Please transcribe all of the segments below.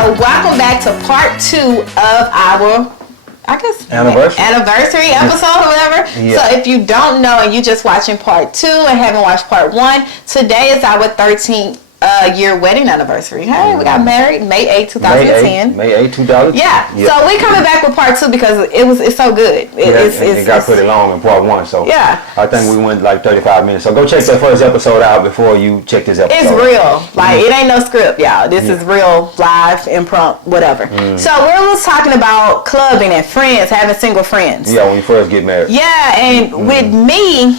So welcome back to part 2 of our, I guess, anniversary episode or whatever. Yeah. So if you don't know and you just watching part 2 and haven't watched part 1, today is our 13th year wedding anniversary. Hey, we got married May 8, 2010. May 8, 2010. Yeah. So we coming back with part 2 because it's so good. It got pretty long in part 1, so yeah. I think we went like 35 minutes. So go check that first episode out before you check this episode. It's real. Like it ain't no script, y'all. This is real, live, impromptu, whatever. So we was talking about clubbing and friends, having single friends. Yeah, when you first get married. Yeah, and with me,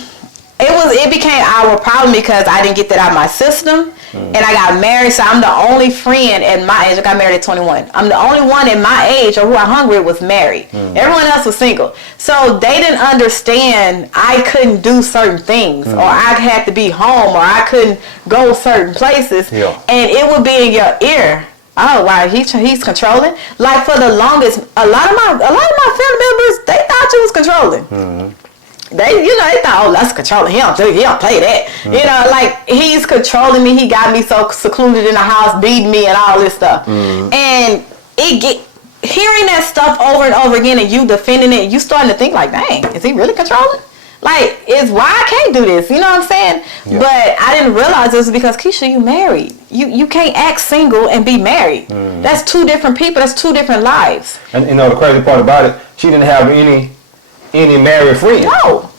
it became our problem because I didn't get that out of my system. And I got married, so I'm the only friend at my age. I got married at 21. I'm the only one at my age or who I hung with was married. Everyone else was single. So they didn't understand I couldn't do certain things or I had to be home or I couldn't go certain places. Yeah. And it would be in your ear. Oh wow, he's controlling. Like for the longest, a lot of my family members, they thought you was controlling. They thought, oh, that's controlling. He don't play that. Like he's controlling me. He got me so secluded in the house, beating me and all this stuff. And hearing that stuff over and over again and you defending it, you starting to think like, dang, is he really controlling? Like, it's why I can't do this. You know what I'm saying? Yeah. But I didn't realize it was because, Keisha, you married. You can't act single and be married. That's two different people. That's two different lives. And the crazy part about it, she didn't have any married friends.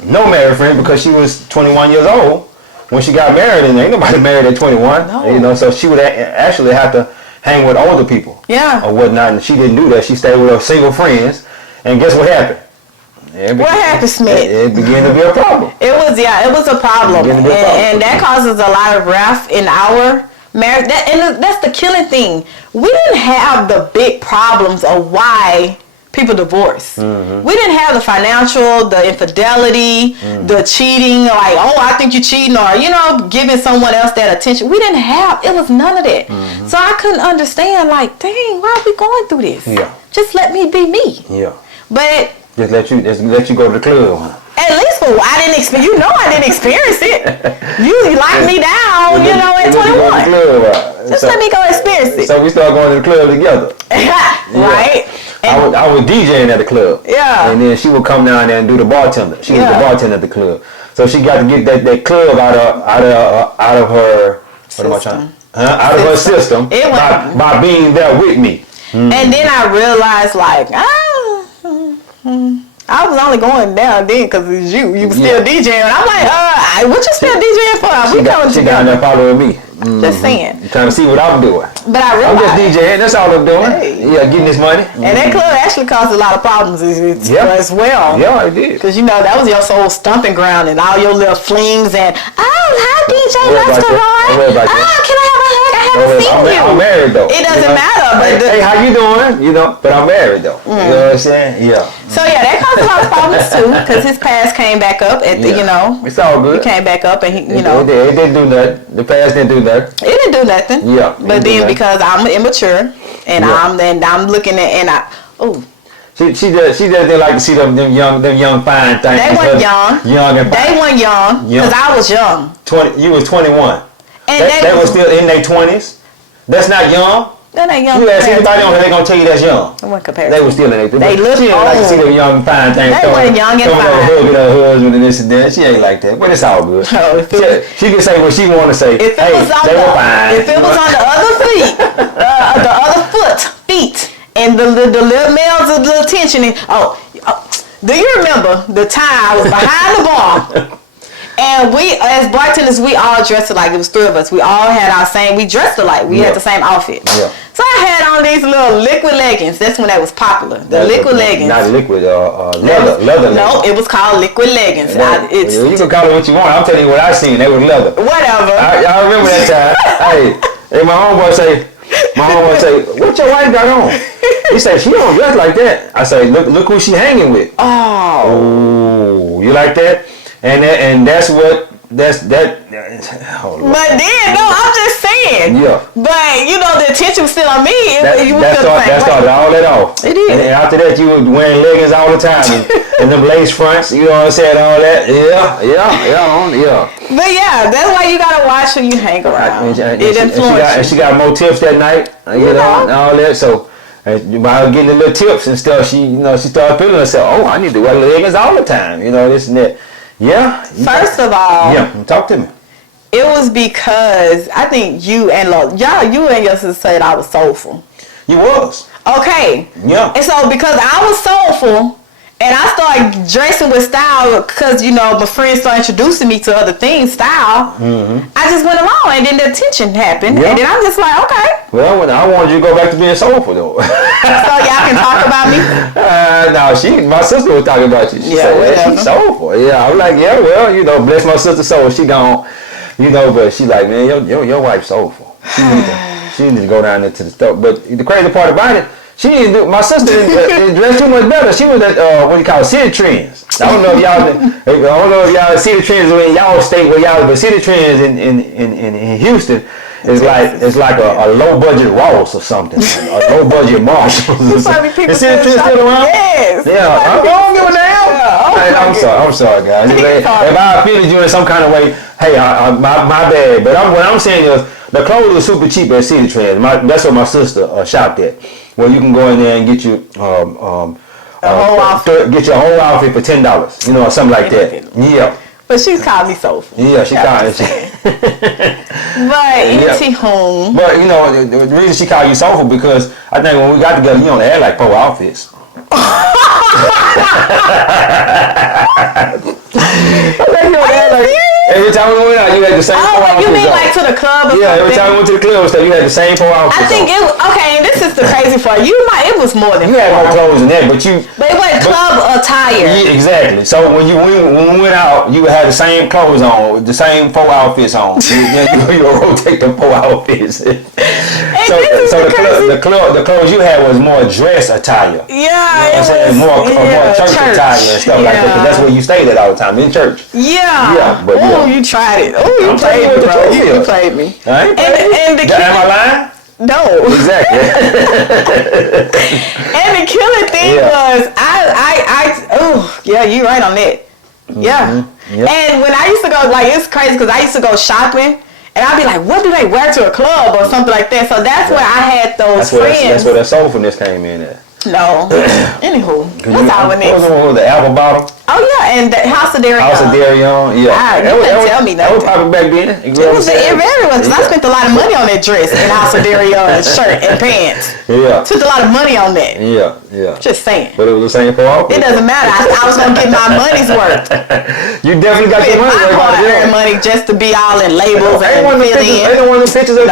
No married friends because she was 21 years old when she got married, and ain't nobody married at 21. No. So she would actually have to hang with older people. Yeah. Or whatnot, and she didn't do that. She stayed with her single friends, and guess what happened? What happened, Smith? It began to be a problem. It was a problem. And that causes a lot of wrath in our marriage. That's the killing thing. We didn't have the big problems of why people divorce. We didn't have the financial, the infidelity, the cheating, like, oh, I think you're cheating, or, giving someone else that attention. We didn't have, it was none of that. So I couldn't understand, like, dang, why are we going through this? Yeah. Just let me be me. Yeah. But Just let you go to the club. At least I didn't experience. I didn't experience it. You locked me down. At 21. Just let me go experience it. So we started going to the club together. Right. I was DJing at the club. Yeah. And then she would come down there and do the bartender. She was the bartender at the club. So she got to get that club out of her. What am I trying? Out of her system by being there with me. And then I realized, like, I was only going down then because it was you. You were still DJing. I'm like, what you still DJing for? She got there following me. Just saying. Trying to see what I'm doing. But I realized. I'm just DJing. That's all I'm doing. Hey. Yeah, getting this money. And that club actually caused a lot of problems as well. Yeah, it did. Because, that was your soul stomping ground and all your little flings and, hi, DJ Lesterroy. Can I have a hug? I haven't seen you. I'm married, though. It doesn't matter. But hey, how you doing? But I'm married, though. You know what I'm saying? Yeah. So, that caused a lot of problems, too, because his past came back up at the, It's all good. He came back up and, It didn't do nothing. The past didn't do nothing. It didn't do nothing. Yeah. But then because I'm immature and I'm looking at, She just didn't like to see them young fine things. They weren't young. Young and fine. They weren't young because I was young. You was 21. And they were still in their 20s. That's not young. That ain't young. You ask anybody on here, they gonna tell you that's young. What comparison? They were still in their 20s. They look She didn't like to see them young fine things. They weren't young and fine. Hugging her husband and this and that. She ain't like that. But it's all good. She can say what she want to say. If it was on the other feet, and the little males of the attention. Do you remember the time I was behind the bar? And we, as bartenders, we all dressed alike. It was 3 of us. We all had we dressed alike. We had the same outfit. Yeah. So I had on these little liquid leggings. That's when that was popular. Liquid leggings. Not liquid, leather leggings. No, it was called liquid leggings. You can call it what you want. I'm telling you what I seen. They was leather. Whatever. I remember that time. hey, my homeboy say, what your wife got on? He said, she don't dress like that. I say, look who she hanging with. Oh, you like that? And that's that. But then, I'm just saying. friend. Yeah. But you know, the attention was still on me. That started all that off. It did. And after that, you were wearing leggings all the time and them lace fronts. You know what I'm saying? All that. Yeah. But yeah, that's why you gotta watch who you hang around. It influences. And she got more tips that night. You know, and all that. So. And by getting the little tips and stuff, she started feeling herself. Oh, I need to wear leggings all the time. You know, this and that. Yeah. First of all. Yeah. Talk to me. It was because I think you and your sister said I was soulful. You was. Okay. Yeah. And so because I was soulful and I started dressing with style because, my friends started introducing me to other things, style, I just went along and then the attention happened. Yeah. And then I'm just like, okay. Well, I wanted you to go back to being soulful though. So y'all can talk about me? No, my sister was talking about you. She said, she's soulful. Yeah, I was like, yeah, well, bless my sister's soul. She gone, but she like, man, your wife's soulful. She need to go down there to the store. But the crazy part about it, my sister didn't dress too much better. She was at City Trends. I don't know if y'all City Trends in y'all state where y'all, but City Trends in Houston is like a low budget Ross or something, a low budget Marshall. Is City Trends still around? Yes. Yeah, I don't give a damn. I'm sorry, guys. If I offended you in some kind of way, hey, my bad. But what I'm saying is the clothes are super cheap at City Trends. That's what my sister shopped at. Well, you can go in there and get you a whole outfit. Get your whole outfit for $10, or something like that. Yeah. But she's called me soulful. Yeah, she called me. But home. But the reason she called you soulful because I think when we got together, you only had like 4 outfits. Every time we went out, you had the same 4 outfits. You mean like to the club or something? Yeah, every time we went to the club and stuff, you had the same 4 outfits. I think and this is the crazy part. It was more than you had more clothes than that, but it wasn't club attire. Yeah, exactly. So when we went out, you would have the same clothes on, the same 4 outfits on. you would rotate the 4 outfits. So the clothes you had was more dress attire. Yeah, it was more church attire and stuff like that. Because that's where you stayed at all the time, in church. Yeah. But you tried it. Oh, you played me, bro. You played me. And the am I lying? No. Exactly. And the killing thing was, you're right on that. Yeah. Yep. And when I used to go, it's crazy because I used to go shopping. And I'd be like, what do they wear to a club or something like that? So that's where I had those friends. That's where the soulfulness came in at. No. Anywho, what's our next? What was the one with the apple bottom? Oh yeah, and the House of Darion. Yeah. You couldn't tell me nothing. That was popular back then. It was very much. I spent a lot of money on that dress and House of Darion shirt and pants. Yeah. Spent a lot of money on that. Yeah. Just saying. But it was the same for all. It doesn't matter. I was gonna get my money's worth. You definitely got your money's worth. I earned money just to be all in labels and fill in. Ain't one of the pictures of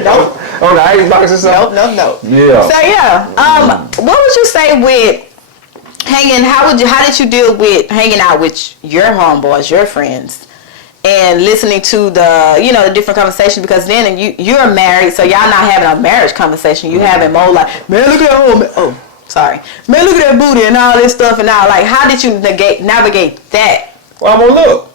Nope. On the Xbox or something? Nope. Yeah. So what would you say with hanging? How did you deal with hanging out with your homeboys, your friends, and listening to the different conversations? Because then you're married, so y'all not having a marriage conversation. You having more like, man, look at that home. Oh, sorry, man, look at that booty and all this stuff and all. Like, how did you navigate that? Well, I'm gonna look.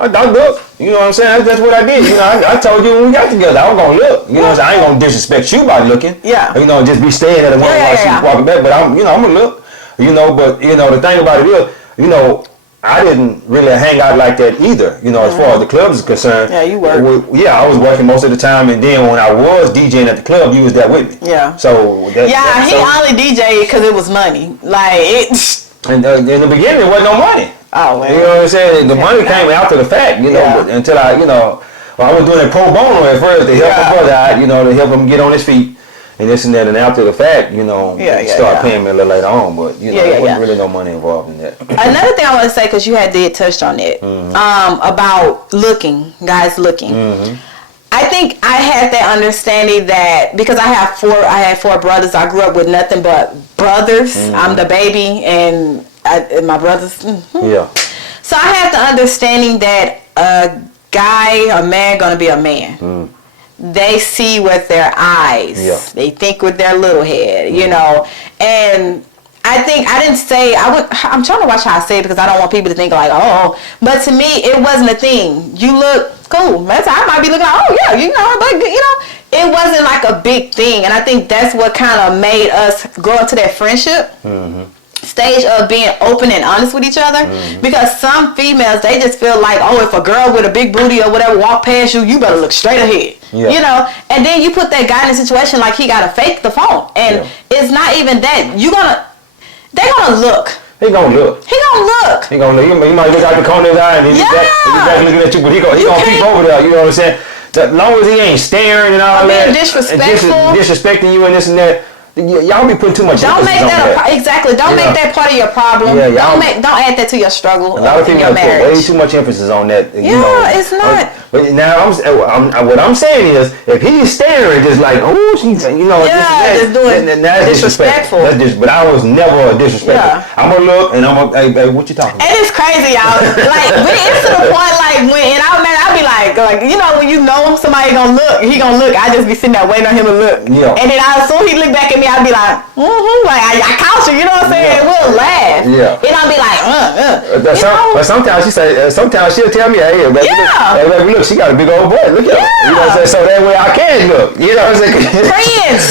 I look, you know what I'm saying? That's what I did. I told you when we got together, I was gonna look. You know what I'm saying? I ain't gonna disrespect you by looking. Yeah. Just be staying at the one while she's walking back. But I'm gonna look. But the thing about it is, I didn't really hang out like that either. As far as the clubs is concerned. Yeah, you work. Yeah, I was working most of the time, and then when I was DJing at the club, you was there with me. Yeah. So he only DJed because it was money. Like it. And in the beginning, there wasn't no money. Oh, man. You know what I'm saying? The money came after the fact, but until I was doing it pro bono at first to help my brother out, to help him get on his feet and this and that. And after the fact, start paying me a little later on. But, there wasn't really no money involved in that. Another thing I want to say, because you did touch on it, about guys looking. Mm-hmm. I think I had that understanding that because I had 4 brothers. I grew up with nothing but brothers. Mm-hmm. I'm the baby and my brothers. Mm-hmm. Yeah. So I had the understanding that a man gonna be a man. Mm. They see with their eyes. Yeah. They think with their little head, and I think I didn't say I'm trying to watch how I say it because I don't want people to think like, oh. But to me, it wasn't a thing. You look cool. I might be looking like, oh yeah, you know, but you know, it wasn't like a big thing. And I think that's what kind of made us go into that friendship stage of being open and honest with each other. Because some females, they just feel like, oh, if a girl with a big booty or whatever walk past you, you better look straight ahead. Yeah. You know, and then you put that guy in a situation like he gotta fake the phone, and it's not even that. They gonna look. He gonna look. He gonna look. He gonna look. He might look out the corner of his eye and he's back looking at you, but he gonna peep over there. You know what I'm saying? As long as he ain't staring and all that, disrespectful, disrespecting you and this and that. Y'all be putting too much emphasis on that. Exactly. Don't make that part of your problem. Don't add that to your struggle. A lot of people put way too much emphasis on that. Yeah, it's not. But now what I'm saying is, if he's staring, just like, oh, she's, you know, just doing disrespectful. But I was never a disrespectful. I'm gonna look and I'm gonna, hey, what you talking about? And it's crazy, y'all. Like, it's to the point like when I'll be like, you know, when you know somebody gonna look, he gonna look. I just be sitting there waiting on him to look. Yeah. And then as soon as he look back at me, I'll be like, like I caught you, you know what I'm saying? And we'll laugh. Yeah. And I'll be like, But sometimes she'll tell me, hey, baby, look, she got a big old butt. Look at her. You know what I'm saying? So that way I can look. You know what I'm saying?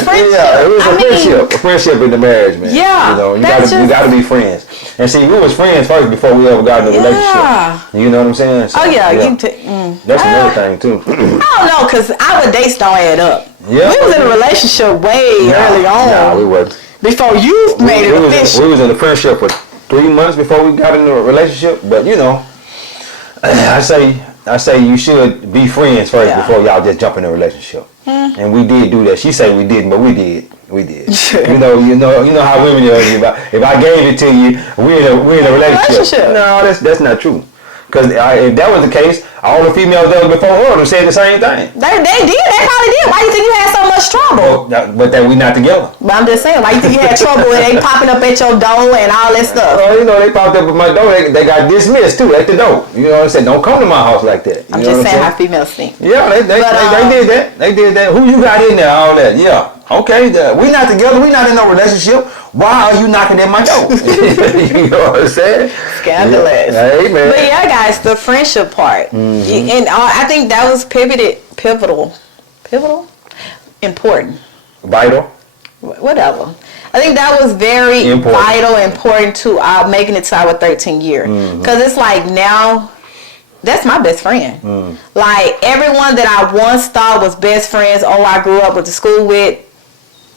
Friendship. Yeah, it was a friendship in the marriage, man. Yeah. You know, you gotta be friends. And see, we was friends first before we ever got in a relationship. You know what I'm saying? So, that's another thing too. I don't know, cause our dates don't add up. Yeah. We was in a relationship way early on. Nah, we wasn't. Before you made it official. We was in a friendship for 3 months before we got into a relationship. But you know, I say you should be friends first before y'all just jump in a relationship. And we did do that. She said we didn't, but we did. We did. you know how women are. If I gave it to you, we're in a relationship. No, that's not true. Because if that was the case, all the females that was before her said the same thing. They did. They probably did. Why do you think you had so much trouble? But that we not together. But I'm just saying, why you think you had trouble and they popping up at your door and all that stuff? Well, you know, they popped up at my door. They got dismissed too at the door. You know what I'm saying? Don't come to my house like that. I'm just saying how females think. Yeah, they did that. They did that. Who you got in there? All that. Yeah. Okay. We not together. We not in no relationship. Why are you knocking at my door? You know what I'm saying? Scandalous. Yeah. Hey, man. But yeah, guys, the friendship part. And I think that was pivotal, important. Vital. Whatever. I think that was very vital, important to making it to our 13th year. Because it's like now, that's my best friend. Like everyone that I once thought was best friends, I grew up with the school with,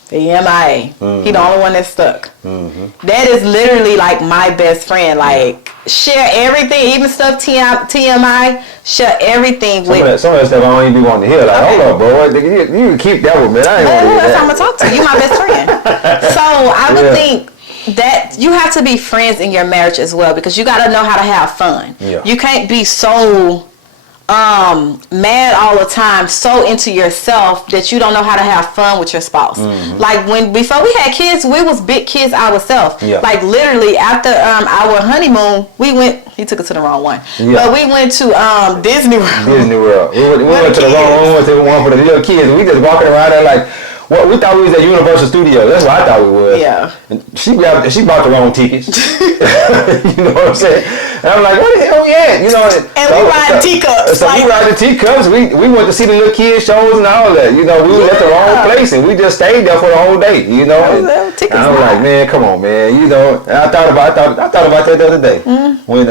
the MIA. He the only one that stuck. That is literally like my best friend. Like share everything, even stuff TMI. Share everything with. Some of that stuff I don't even be wanting to hear. Like, hold up, bro. You can keep that with me. I ain't want to hear that. I'm gonna talk to you. My best friend. So I would think that you have to be friends in your marriage as well, because you got to know how to have fun. You can't be so mad all the time, so into yourself that you don't know how to have fun with your spouse. Like before we had kids, we was big kids ourselves. Like literally after our honeymoon, we went. He took it to the wrong one, but we went to Disney World. Disney World. We went to the wrong one. To the one for the little kids. We just walking around there like. Well, we thought we was at Universal Studios. That's what I thought we was. Yeah. And she bought the wrong tickets. You know what I'm saying? And I'm like, where the hell we at? You know. And we ride teacups. So we ride the teacups. We went to see the little kids shows and all that. You know, we was at the wrong place and we just stayed there for the whole day. You know. And I was like, man, come on, man. You know. And I thought about that the other day when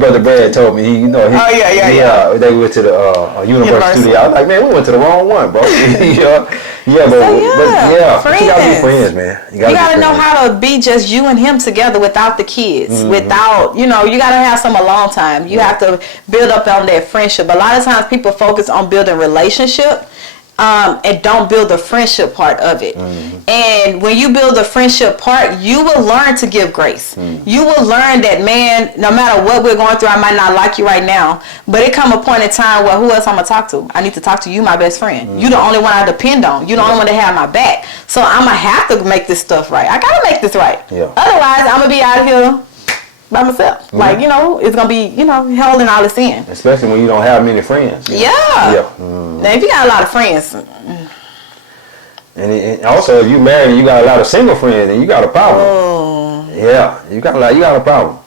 Brother Brad told me. They went to the Universal Studio. I was like, man, we went to the wrong one, bro. You know. Yeah, but friends. You gotta be friends, man. You gotta know how to be just you and him together without the kids. Without, you gotta have some alone time. You have to build up on that friendship. A lot of times people focus on building relationship and don't build the friendship part of it. And when you build the friendship part, you will learn to give grace. You will learn that, man, no matter what we're going through, I might not like you right now, but it come a point in time where who else I'm going to talk to? I need to talk to you, my best friend. You the only one I depend on. You the only one that have my back. So I'm going to have to make this stuff right. I got to make this right. Otherwise, I'm going to be out here by myself. Like, it's going to be, held in all this in. Especially when you don't have many friends. Now, if you got a lot of friends, And also, if you married and you got a lot of single friends, then you got a problem. Oh. Yeah, you got a problem.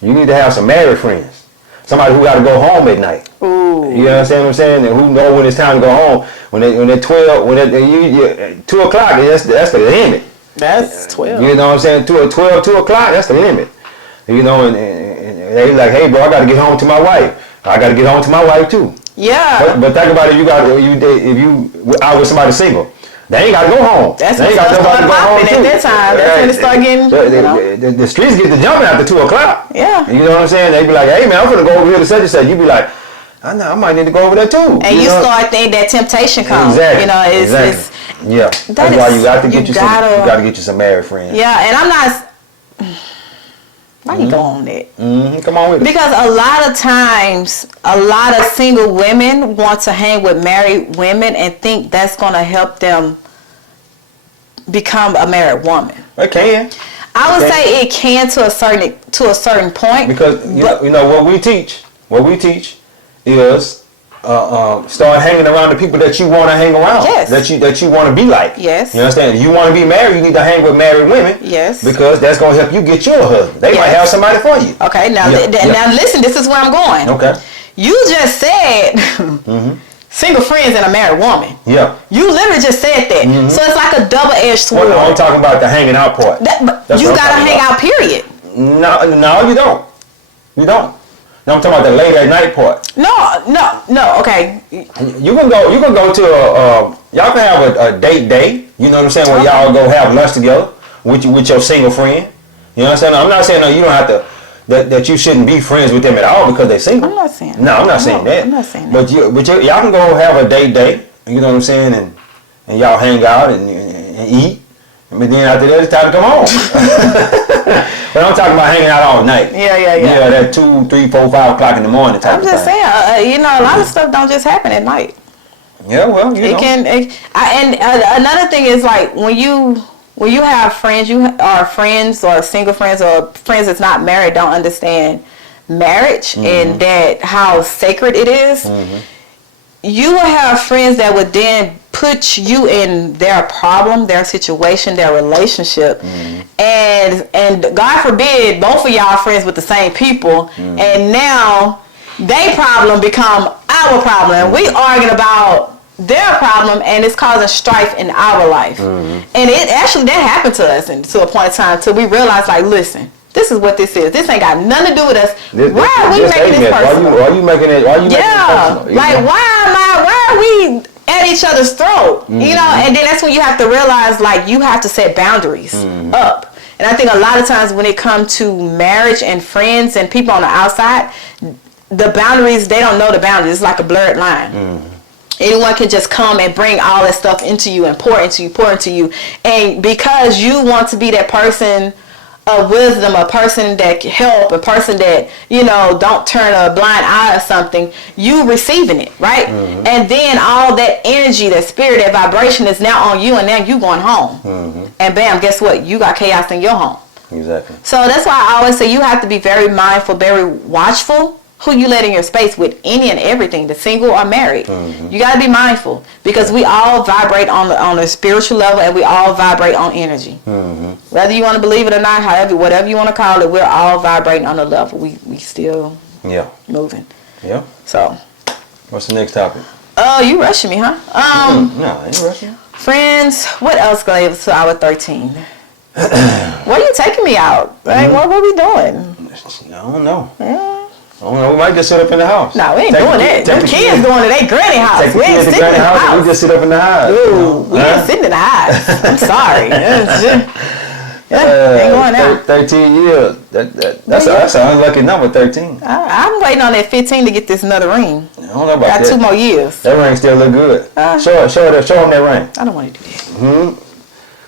You need to have some married friends. Somebody who got to go home at night. Ooh. You understand what I'm saying? And who know when it's time to go home. When they're 12, you 2 o'clock, that's the limit. That's 12. You know what I'm saying? 2 o'clock, that's the limit. You know, and they like, hey, bro, I got to get home to my wife. I got to get home to my wife too. Yeah. But think about it. If you out with somebody single, they ain't got to go home. That's they ain't got nobody to go home at that time. That's when it start getting. The streets get to jumping after 2 o'clock. Yeah. You know what I'm saying? They be like, hey man, I'm gonna go over here to such and such. You be like, I know, I might need to go over there too. And you start thinking that temptation comes. Exactly. You know, it's yeah. That's why you got to get you got to get you some married friends. Yeah, and I'm not. Why you go on that? Come on with it. Because a lot of times, a lot of single women want to hang with married women and think that's going to help them become a married woman. It can. I would say it can to a certain point. Because you know what we teach is start hanging around the people that you want to hang around. Yes. That you want to be like. Yes. You understand? If you want to be married, you need to hang with married women. Yes. Because that's gonna help you get your husband. They might have somebody for you. Okay. Now, now listen. This is where I'm going. Okay. You just said single friends and a married woman. Yeah. You literally just said that. So it's like a double-edged sword. Well, no, I'm talking about the hanging out part. You gotta hang out. Period. No, you don't. You don't. No, I'm talking about the late at night part. No. Okay. You can go to y'all can have a date day. You know what I'm saying? Where y'all go have lunch together with your single friend. You know what I'm saying? I'm not saying you don't have to that you shouldn't be friends with them at all because they're single. I'm not saying that. No, I'm not saying that. I'm not saying that. But y'all can go have a date day. You know what I'm saying? And y'all hang out and eat. But then after that, it's time to come home. But I'm talking about hanging out all night. Yeah. Yeah, that 2, 3, 4, 5 o'clock in the morning type I'm just saying, a lot of stuff don't just happen at night. Yeah, well, you know. And another thing is like when you have friends, you are friends or single friends or friends that's not married don't understand marriage and that how sacred it is. You will have friends that would then put you in their problem, their situation, their relationship, and God forbid both of y'all are friends with the same people, and now their problem become our problem, and we arguing about their problem, and it's causing strife in our life. And it actually that happened to us, and to a point in time, till we realized, like, listen. This is what this is. This ain't got nothing to do with us. Why are we making this personal? Why are you making it personal? Like, why are we at each other's throat? You know, and then that's when you have to realize, like, you have to set boundaries up. And I think a lot of times when it comes to marriage and friends and people on the outside, the boundaries, they don't know the boundaries. It's like a blurred line. Anyone can just come and bring all that stuff into you and pour into you. And because you want to be that person of wisdom, a person that can help, a person that, you know, don't turn a blind eye or something, you receiving it, right? And then all that energy, that spirit, that vibration is now on you, and now you going home. And bam, guess what? You got chaos in your home. Exactly. So that's why I always say you have to be very mindful, very watchful who you let in your space with any and everything, the single or married. You got to be mindful because we all vibrate on a spiritual level, and we all vibrate on energy. Whether you want to believe it or not, whatever you want to call it, we're all vibrating on a level. We still moving. Yeah. So. What's the next topic? Oh, you rushing me, huh? No, I ain't rushing. Friends, what else goes to our 13? Where you taking me out? Like, what we doing? I don't know. We might just sit up in the house. No, we ain't doing that. Them kids going to their granny house. We ain't sitting in the house. We just sit up in the house. We ain't sitting in the house. I'm sorry. Ain't going out. 13 years. That's an unlucky number, 13. I'm waiting on that 15 to get this another ring. I don't know about that. Got 2 more years. That ring still look good. Show them that ring. I don't want to do that.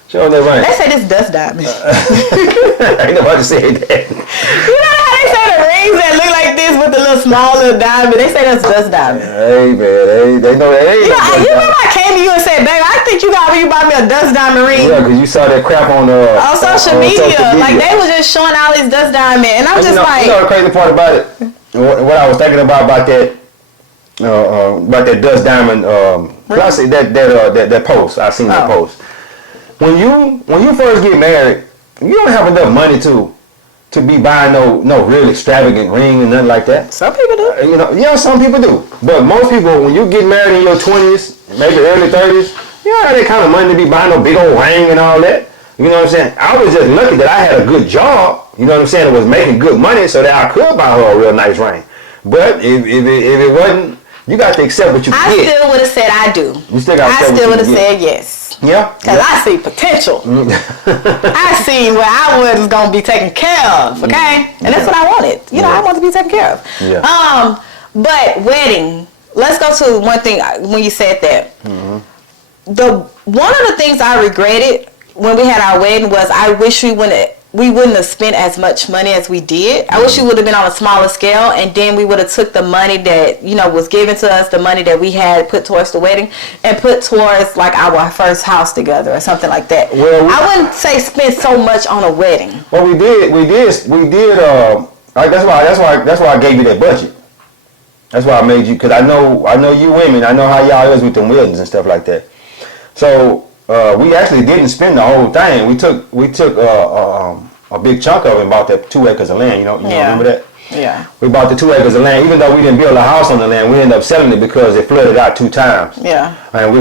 Show them that ring. They say this dust diamond. Ain't nobody said that. You know how they say the rings that look like this with the small little diamond? They say that's dust diamond. Hey man, they know that ain't. You remember I came to you and said, babe, I think you bought me a dust diamond ring. Yeah, because you saw that crap on social media. Like they were just showing all these dust diamond, and I'm just like. You know the crazy part about it? What I was thinking about that dust diamond I see that post. I seen that post. When you first get married, you don't have enough money to be buying no real extravagant ring and nothing like that. Some people do. Some people do. But most people, when you get married in your 20s, maybe early 30s, you don't have that kind of money to be buying no big old ring and all that. You know what I'm saying? I was just lucky that I had a good job. You know what I'm saying? It was making good money so that I could buy her a real nice ring. But if it wasn't, you got to accept what you get. I still would have said I do. You still got to accept what you get. I still would have said yes. Yeah. Because I see potential. I see where I was going to be taken care of, okay? And that's what I wanted. I wanted to be taken care of. Yeah. But wedding, let's go to one thing when you said that. Mm-hmm. One of the things I regretted when we had our wedding was I wish we wouldn't have spent as much money as we did. I wish we would have been on a smaller scale, and then we would have took the money that was given to us, the money that we had put towards the wedding, and put towards like our first house together or something like that. Well, I wouldn't say spend so much on a wedding. Well, we did. That's why I gave you that budget. That's why I made you, because I know you women. I know how y'all is with them weddings and stuff like that. So. We actually didn't spend the whole thing. We took a big chunk of it and bought that 2 acres of land. You remember that? Yeah. We bought the 2 acres of land, even though we didn't build a house on the land. We ended up selling it because it flooded out 2 times. Yeah. And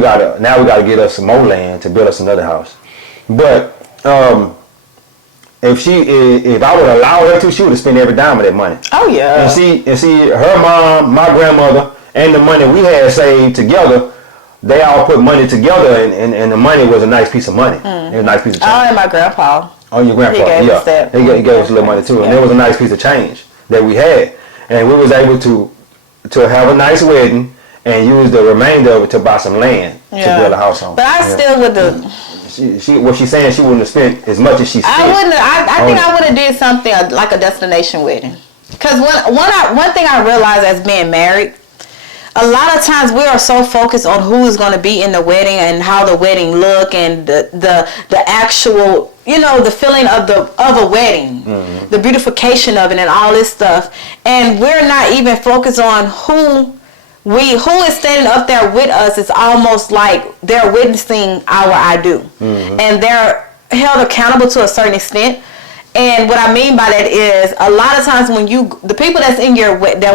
now we gotta get us some more land to build us another house. But if I would allow her to, she would have spent every dime of that money. Oh yeah. And see, her mom, my grandmother, and the money we had saved together. They all put money together, and the money was a nice piece of money. It was a nice piece of change. Oh, and my grandpa. Oh, your grandpa. He gave us that. He gave us a little money too, and it was a nice piece of change that we had, and we was able to have a nice wedding and use the remainder of it to buy some land to build a house on. But I still would have. What she's saying, she wouldn't have spent as much as she spent. I wouldn't. I think I would have did something like a destination wedding, because one thing I realized as being married. A lot of times we are so focused on who is going to be in the wedding and how the wedding look and the actual, the feeling of a wedding, the beautification of it and all this stuff. And we're not even focused on who is standing up there with us. It's almost like they're witnessing our I do. Mm-hmm. And they're held accountable to a certain extent. And what I mean by that is a lot of times when the people that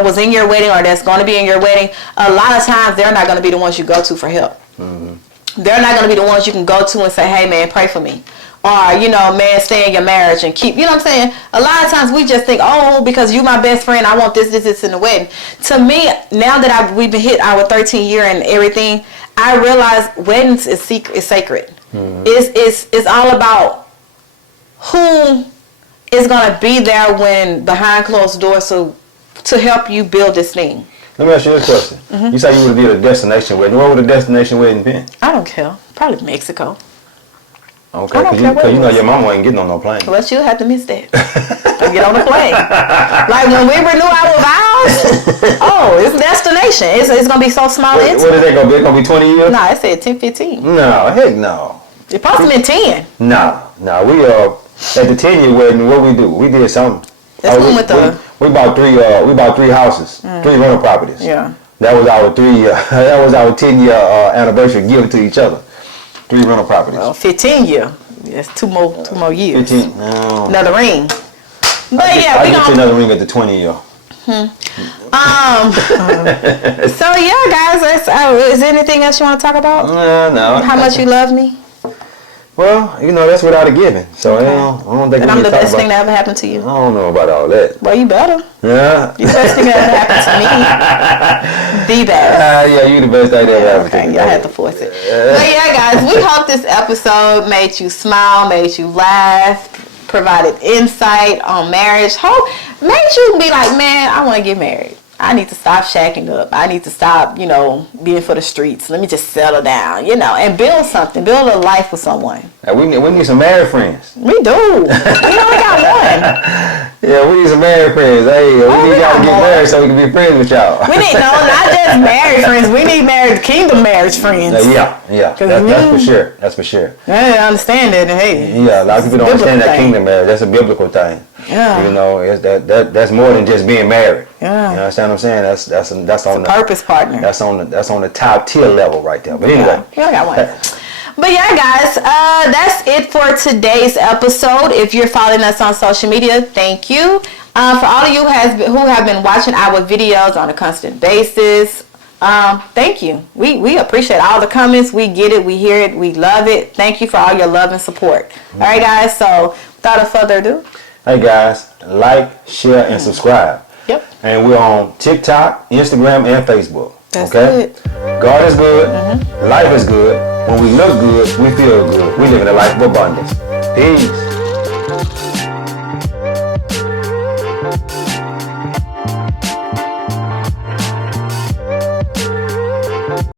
was in your wedding or that's going to be in your wedding, a lot of times they're not going to be the ones you go to for help. Mm-hmm. They're not going to be the ones you can go to and say, hey man, pray for me. Or, man, stay in your marriage and keep, what I'm saying? A lot of times we just think, oh, because you my best friend, I want this in the wedding. To me, now that we've been hit our 13th year and everything, I realize weddings is sacred. Mm-hmm. It's all about who is going to be there when behind closed doors to help you build this thing. Let me ask you this question. Mm-hmm. You said you would have did a destination wedding. Where would a destination wedding been? I don't care. Probably Mexico. Okay, because your mama ain't getting on no plane. Well, she'll have to miss that. Get on the plane. Like when we renew our vows, it's a destination. It's going to be so small. What is that going to be? It's going to be 20 years? No, it said 10, 15. No, heck no. It's supposed to be 10. No. We at the 10-year wedding, what we do? We did something. We bought three houses, 3 rental properties. Yeah. That was our 10-year anniversary given to each other. 3 rental properties. Well, 15 year. That's two more years. 15. No. Another ring. But I get you another ring at the 20 year. So yeah, guys, is there anything else you want to talk about? No. How much you love me? Well, that's without a giving. So I don't think. And I'm the best thing that ever happened to you. I don't know about all that. Well, you better. Yeah. You the best thing that ever happened to me. The best. Yeah, you the best thing that ever happened to me. Y'all had to force it. But yeah, guys, we hope this episode made you smile, made you laugh, provided insight on marriage. Made you be like, man, I want to get married. I need to stop shacking up. I need to stop, being for the streets. Let me just settle down, and build something. Build a life with someone. We need some married friends. We do. We only got one. Yeah, we need some married friends. Hey, we need y'all to get married so we can be friends with y'all. We need, not just married friends. We need kingdom marriage friends. Yeah. That's for sure. I understand it. Hey. Yeah, a lot of people don't understand that kingdom marriage. That's a biblical thing. Yeah. You know, that's more than just being married. Yeah. You understand what I'm saying? That's on the purpose partner. That's on the top tier level right there. But anyway, yeah, I got one. But yeah, guys, that's it for today's episode. If you're following us on social media, thank you. For all of you who have been watching our videos on a constant basis, thank you. We appreciate all the comments. We get it. We hear it. We love it. Thank you for all your love and support. All right, guys. So without further ado. Hey, guys. Like, share, and subscribe. Yep. And we're on TikTok, Instagram, and Facebook. That's okay? Good. God is good. Life is good. When we look good, we feel good. We live in a life of abundance. Peace.